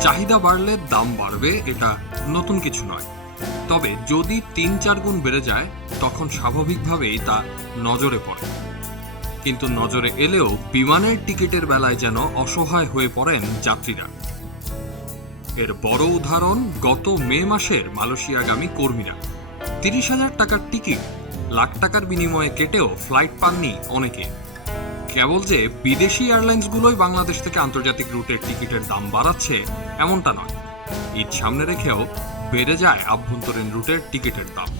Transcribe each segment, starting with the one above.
চাহিদা বাড়লে দাম বাড়বে, এটা নতুন কিছু নয়। তবে যদি তিন চার গুণ বেড়ে যায়, তখন স্বাভাবিকভাবেই তা নজরে পড়ে। কিন্তু নজরে এলেও বিমানের টিকিটের বেলায় যেন অসহায় হয়ে পড়েন যাত্রীরা। এর বড় উদাহরণ, গত মে মাসের মালয়েশিয়াগামী কর্মীরা। তিরিশ হাজার টাকার টিকিট, লাখ টাকার বিনিময়ে কেটেও ফ্লাইট পাননি অনেকে। কেবল যে বিদেশি এয়ারলাইন্সগুলোই বাংলাদেশ থেকে আন্তর্জাতিক রুটের টিকিটের দাম বাড়াচ্ছে, এমনটা নয়। ঈদ সামনে রেখেও বেড়ে যায় আভ্যন্তরীণ রুটের টিকিটের দাম।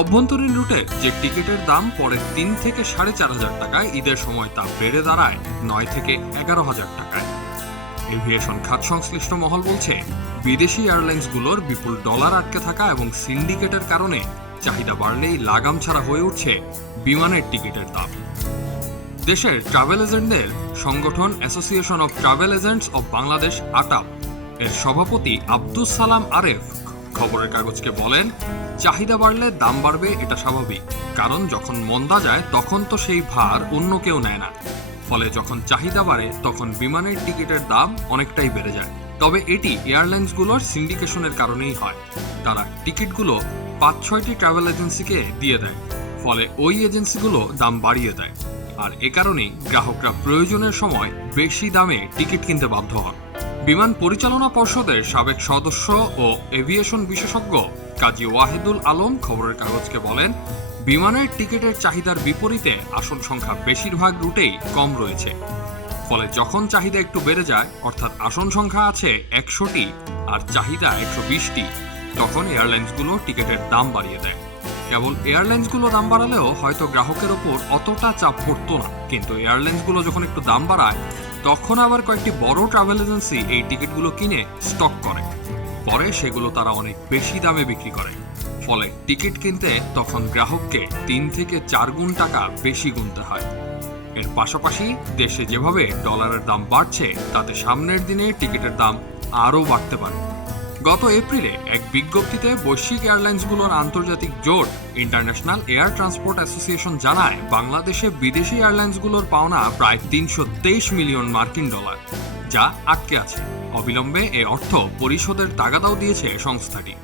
অভ্যন্তরীণ রুটে যে টিকিটের দাম পরে তিন থেকে সাড়ে চার হাজার টাকায়, ঈদের সময় তা বেড়ে দাঁড়ায় নয় থেকে এগারো হাজার টাকায়। এভিয়েশন খাত সংশ্লিষ্ট মহল বলছে, বিদেশি এয়ারলাইন্সগুলোর বিপুল ডলার আটকে থাকা এবং সিন্ডিকেটের কারণে চাহিদা বাড়লেই লাগাম ছাড়া হয়ে উঠছে বিমানের টিকিটের দাম। দেশের ট্রাভেল এজেন্টদের সংগঠন association of travel agents of Bangladesh ATAB এর সভাপতি আব্দুস সালাম আরেফ খবরের কাগজকে বলেন, চাহিদা বাড়লে দাম বাড়বে এটা স্বাভাবিক, কারণ যখন মন্দা যায় তখন তো সেই ভার অন্য কেউ নেয় না। ফলে যখন চাহিদা বাড়ে তখন বিমানের টিকিটের দাম অনেকটাই বেড়ে যায়। তবে এটি এয়ারলাইন্সগুলোর সিন্ডিকেশনের কারণেই হয়। তারা টিকিটগুলো পাঁচ ছয়টি ট্রাভেল এজেন্সিকে দিয়ে দেয়। ফলে ওই এজেন্সিগুলো দাম বাড়িয়ে দেয়। আর এ কারণেই গ্রাহকরা প্রয়োজনের সময় বেশি দামে টিকিট কিনতে বাধ্য হন। বিমান পরিচালনা পর্ষদের সাবেক সদস্য ও এভিয়েশন বিশেষজ্ঞ কাজী ওয়াহিদুল আলম খবরের কাগজকে বলেন, বিমানের টিকিটের চাহিদার বিপরীতে আসন সংখ্যা বেশিরভাগ রুটেই কম রয়েছে। ফলে যখন চাহিদা একটু বেড়ে যায়, অর্থাৎ আসন সংখ্যা আছে একশোটি আর চাহিদা একশো বিশটি তখন এয়ারলাইন্সগুলো টিকিটের দাম বাড়িয়ে দেয়। কেবল এয়ারলাইন্সগুলো দাম বাড়ালেও হয়তো গ্রাহকের ওপর অতটা চাপ পড়তো না। কিন্তু এয়ারলাইন্সগুলো যখন একটু দাম বাড়ায়, তখন আবার কয়েকটি বড় ট্রাভেল এজেন্সি এই টিকিটগুলো কিনে স্টক করে। পরে সেগুলো তারা অনেক বেশি দামে বিক্রি করে। ফলে টিকিট কিনতে তখন গ্রাহককে তিন থেকে চার গুণ টাকা বেশি গুনতে হয়। এর পাশাপাশি দেশে যেভাবে ডলারের দাম বাড়ছে, তাতে সামনের দিনে টিকিটের দাম আরও বাড়তে পারে। গত এপ্রিলে এক বিজ্ঞপ্তিতে বৈশ্বিক এয়ারলাইন্সগুলোর আন্তর্জাতিক জোট ইন্টারন্যাশনাল এয়ার ট্রান্সপোর্ট অ্যাসোসিয়েশন জানায়, বাংলাদেশে বিদেশি এয়ারলাইন্সগুলোর পাওনা প্রায় তিনশো তেইশ মিলিয়ন মার্কিন ডলার, যা আটকে আছে। অবিলম্বে এ অর্থ পরিশোধের তাগাদাও দিয়েছে সংস্থাটি।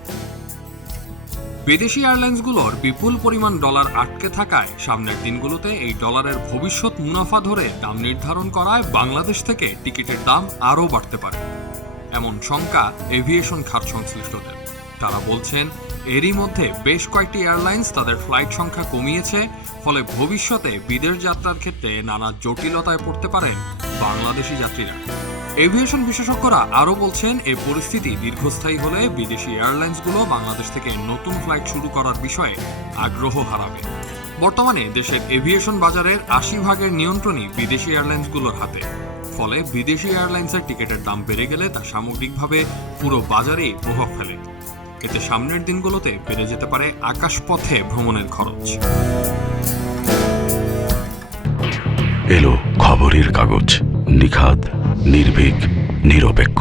বিদেশি এয়ারলাইন্সগুলোর বিপুল পরিমাণ ডলার আটকে থাকায় সামনের দিনগুলোতে এই ডলারের ভবিষ্যৎ মুনাফা ধরে দাম নির্ধারণ করায় বাংলাদেশ থেকে টিকিটের দাম আরও বাড়তে পারে। এমন শঙ্কা এভিয়েশন খাত সংশ্লিষ্টদের। তারা বলছেন, এরই মধ্যে বেশ কয়েকটি এয়ারলাইন্স তাদের ফ্লাইট সংখ্যা কমিয়েছে, ফলে ভবিষ্যতে বিদেশ যাত্রার ক্ষেত্রে নানা জটিলতায় পড়তে পারেন বাংলাদেশি যাত্রীরা। এভিয়েশন বিশেষজ্ঞরা আরও বলছেন এই পরিস্থিতি দীর্ঘস্থায়ী হলে বিদেশি এয়ারলাইন্সগুলো বাংলাদেশ থেকে নতুন ফ্লাইট শুরু করার বিষয়ে আগ্রহ হারাবে। বর্তমানে দেশের এভিয়েশন বাজারের আশি ভাগের নিয়ন্ত্রণই বিদেশি এয়ারলাইন্সগুলোর হাতে। ফলে বিদেশি এয়ারলাইন্সের টিকিটের দাম বেড়ে গেলে তা সামগ্রিকভাবে পুরো বাজারেই প্রভাব ফেলে। এতে সামনের দিনগুলোতে বেড়ে যেতে পারে আকাশপথে ভ্রমণের খরচ। এলো খবরের কাগজ। নিখাদ, নির্ভীক, নিরপেক্ষ।